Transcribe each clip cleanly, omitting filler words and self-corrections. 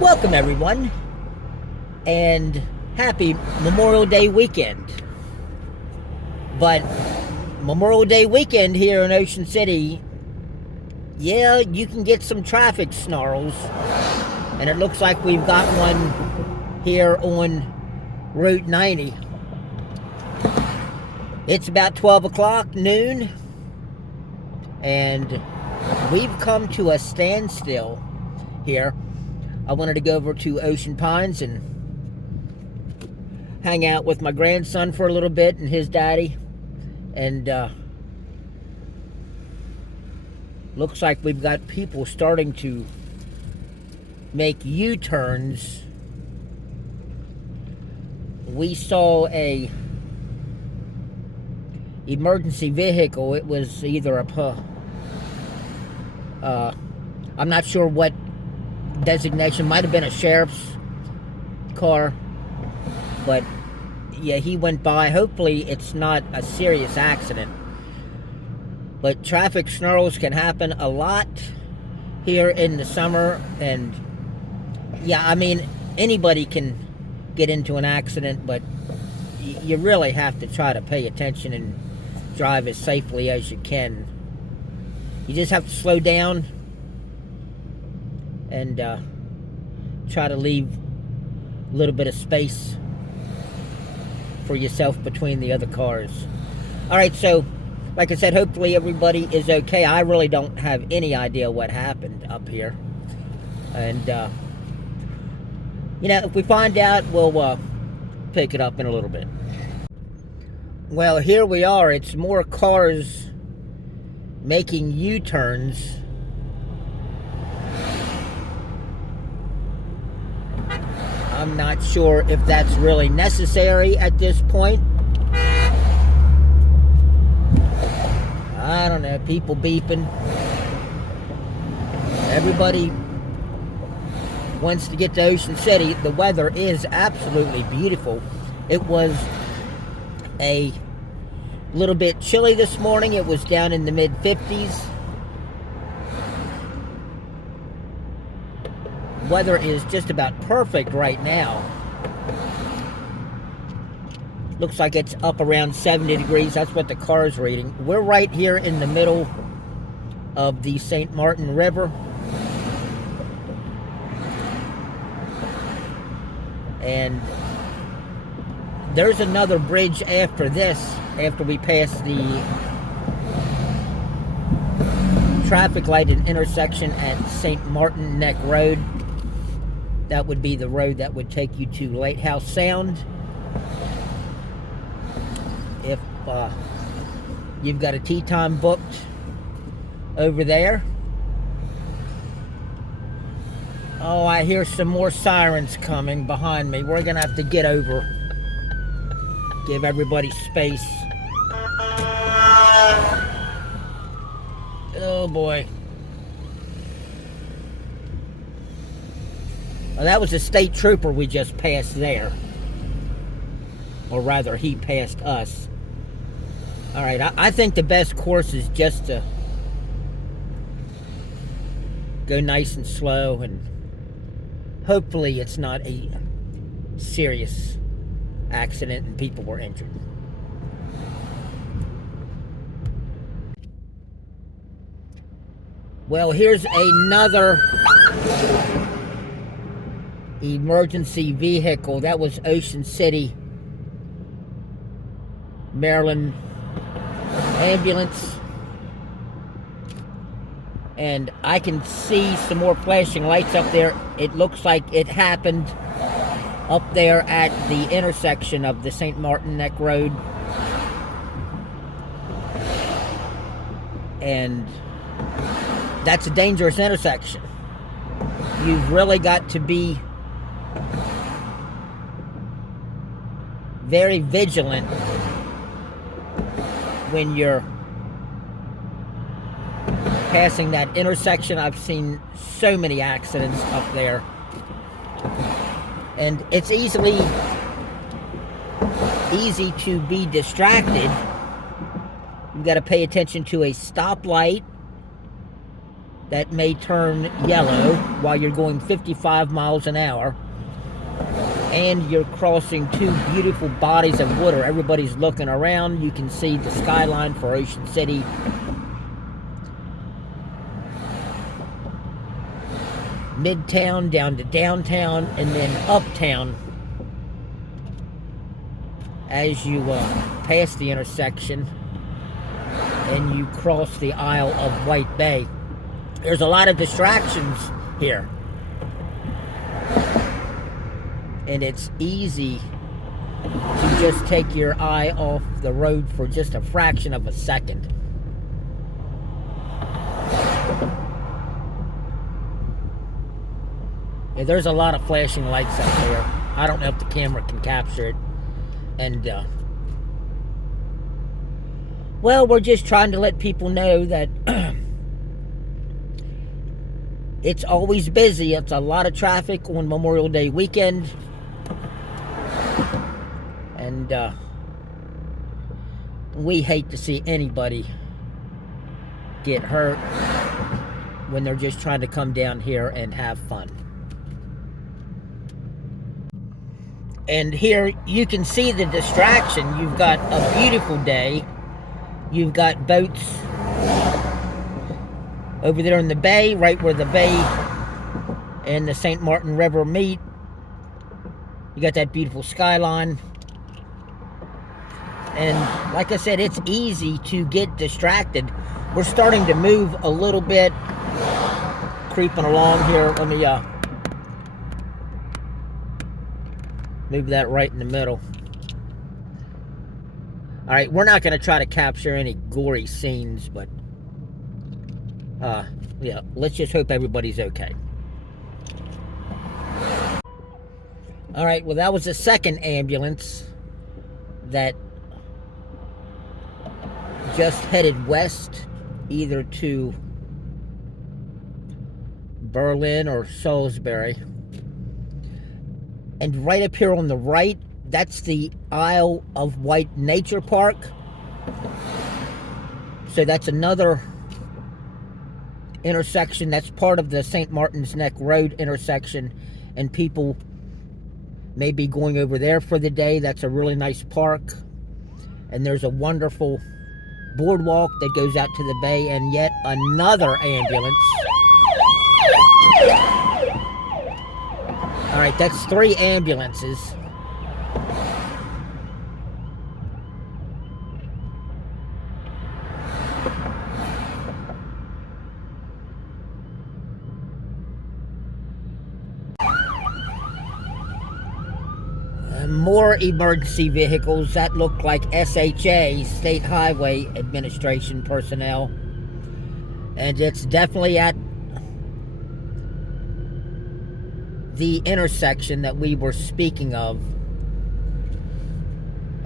Welcome, everyone, and happy Memorial Day weekend. But Memorial Day weekend here in Ocean City, yeah, you can get some traffic snarls, and it looks like we've got one here on Route 90. It's about 12 o'clock, noon, and we've come to a standstill here. I wanted to go over to Ocean Pines and hang out with my grandson for a little bit and his daddy. And looks like we've got people starting to make U-turns. We saw a emergency vehicle. It was either I'm not sure what designation, might have been a sheriff's car, but yeah, he went by. Hopefully it's not a serious accident, but traffic snarls can happen a lot here in the summer. And yeah, I mean, anybody can get into an accident, but you really have to try to pay attention and drive as safely as you can. You just have to slow down and try to leave a little bit of space for yourself between the other cars. All right, so like I said, hopefully everybody is okay. I really don't have any idea what happened up here. And, if we find out, we'll pick it up in a little bit. Well, here we are. It's more cars making U-turns. I'm not sure if that's really necessary at this point. I don't know, people beeping. Everybody wants to get to Ocean City. The weather is absolutely beautiful. It was a little bit chilly this morning. It was down in the mid-50s. Weather is just about perfect right now. Looks like it's up around 70 degrees. That's what the car is reading. We're right here in the middle of the St. Martin River. And there's another bridge after this, after we pass the traffic light and intersection at St. Martin Neck Road. That would be the road that would take you to Lighthouse Sound. If you've got a tea time booked over there. Oh, I hear some more sirens coming behind me. We're going to have to get over. Give everybody space. Oh, boy. Well, that was a state trooper we just passed there. Or rather, he passed us. All right, I think the best course is just to go nice and slow, and hopefully it's not a serious accident and people were injured. Well, here's another emergency vehicle. That was Ocean City, Maryland ambulance. And I can see some more flashing lights up there. It looks like it happened up there at the intersection of the St. Martin Neck Road and that's a dangerous intersection. You've really got to be very vigilant when you're passing that intersection. I've seen so many accidents up there, and it's easy to be distracted. You've got to pay attention to a stoplight that may turn yellow while you're going 55 miles an hour, and you're crossing two beautiful bodies of water. Everybody's looking around. You can see the skyline for Ocean City. Midtown down to downtown and then uptown as you pass the intersection and you cross the Isle of White Bay. There's a lot of distractions here, and it's easy to just take your eye off the road for just a fraction of a second. Yeah, there's a lot of flashing lights up there. I don't know if the camera can capture it. And, well, we're just trying to let people know that it's always busy. It's a lot of traffic on Memorial Day weekend. And we hate to see anybody get hurt when they're just trying to come down here and have fun. And here you can see the distraction. You've got a beautiful day. You've got boats over there in the bay, right where the bay and the St. Martin River meet. You got that beautiful skyline. And like I said, it's easy to get distracted. We're starting to move a little bit, creeping along here. Let me move that right in the middle. All right, we're not going to try to capture any gory scenes, but yeah, let's just hope everybody's okay. All right, well, that was the second ambulance that just headed west, either to Berlin or Salisbury. And right up here on the right, that's the Isle of Wight Nature Park. So that's another intersection. That's part of the St. Martin's Neck Road intersection. And people may be going over there for the day. That's a really nice park. And there's a wonderful boardwalk that goes out to the bay. And yet another ambulance. All right, that's 3 ambulances. More emergency vehicles that look like SHA, State Highway Administration personnel. And it's definitely at the intersection that we were speaking of.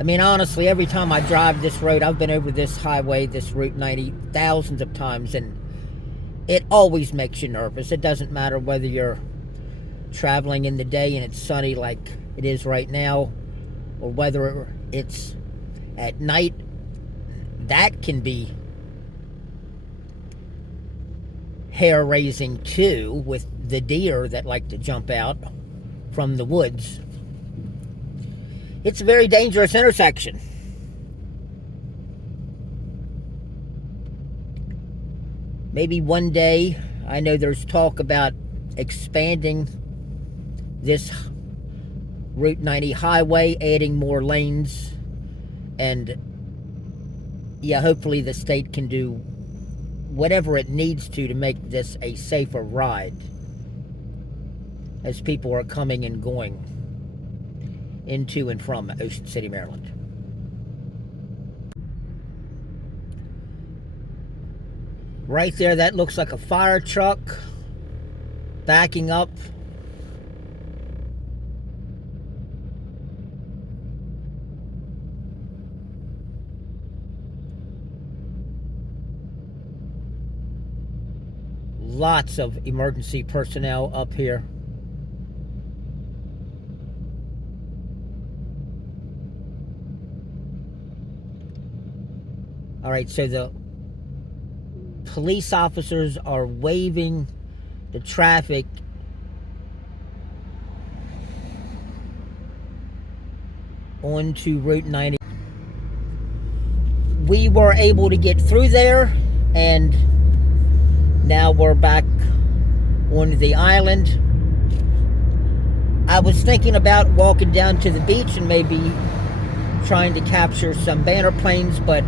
I mean, honestly, every time I drive this road, I've been over this highway, this Route 90, thousands of times, and it always makes you nervous. It doesn't matter whether you're traveling in the day and it's sunny like it is right now, or whether it's at night. That can be hair-raising too, with the deer that like to jump out from the woods. It's a very dangerous intersection. Maybe one day, I know there's talk about expanding this Route 90 highway, adding more lanes, and yeah, hopefully the state can do whatever it needs to make this a safer ride as people are coming and going into and from Ocean City, Maryland. Right there, that looks like a fire truck backing up. Lots of emergency personnel up here. All right, so the police officers are waving the traffic onto Route 90. We were able to get through there, and now we're back on the island. I was thinking about walking down to the beach and maybe trying to capture some banner planes, but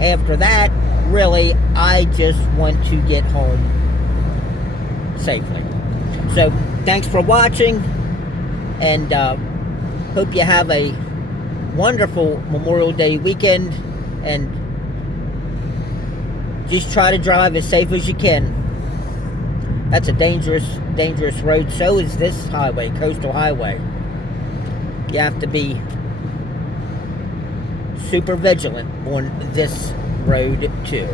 after that, really, I just want to get home safely. So, thanks for watching, and hope you have a wonderful Memorial Day weekend, and just try to drive as safe as you can. That's a dangerous road. So is this highway, coastal highway. You have to be super vigilant on this road too.